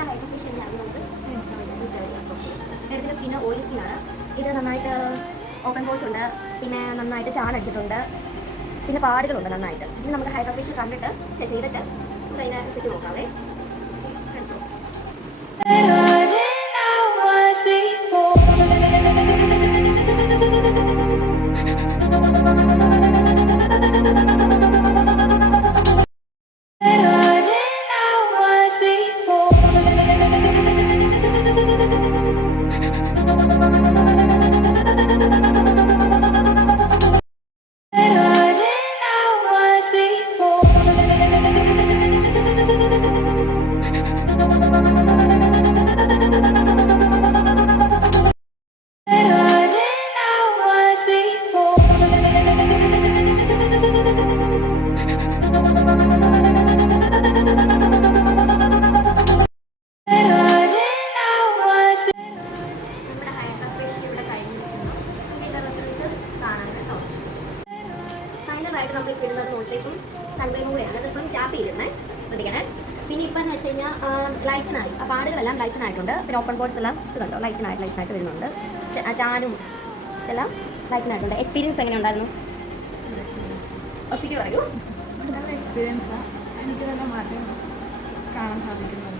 നല്ല ഹൈഡ്രാ ഫേഷ്യലാണ് നമുക്ക് എടുക്കുന്ന സ്കിന്ന് ഓയിൽ സ്കിന്നാണ്. ഇത് നന്നായിട്ട് ഓപ്പൺ പോർസ് ഉണ്ട്, പിന്നെ നന്നായിട്ട് ടാൻ അടിച്ചിട്ടുണ്ട്, പിന്നെ പാടുകളുണ്ട് നന്നായിട്ട്. ഇത് നമുക്ക് ഹൈഡ്രാ ഫേഷ്യൽ കണ്ടിട്ട് ചെയ്തിട്ട് നമുക്ക് അതിനെ എഫക്റ്റ് നോക്കാവേ. ഫൈനലായിട്ട് നമ്മൾ ഇടുന്നത് നോസിലേക്കും സൺക്രീമും കൂടെയാണ്. അതിപ്പം ടാപ്പ് ചെയ്തിരുന്നേ, ശ്രദ്ധിക്കണേ. പിന്നെ ഇപ്പം എന്ന് വെച്ച് കഴിഞ്ഞാൽ ലൈറ്റനായി, ആ പാടുകളെല്ലാം ലൈറ്റനായിട്ടുണ്ട്. പിന്നെ ഓപ്പൺ പോർട്സ് എല്ലാം ഇത് കണ്ടോ ലൈറ്റനായിട്ട് വരുന്നുണ്ട്. ടാനും ഇതെല്ലാം ലൈറ്റനായിട്ടുണ്ട്. എക്സ്പീരിയൻസ് എങ്ങനെ ഉണ്ടായിരുന്നു? ഒത്തിരി പറയൂ. നല്ല എക്സ്പീരിയൻസാണ്. എനിക്ക് നല്ല മാറ്റം കാണാൻ സാധിക്കുന്നുണ്ട്.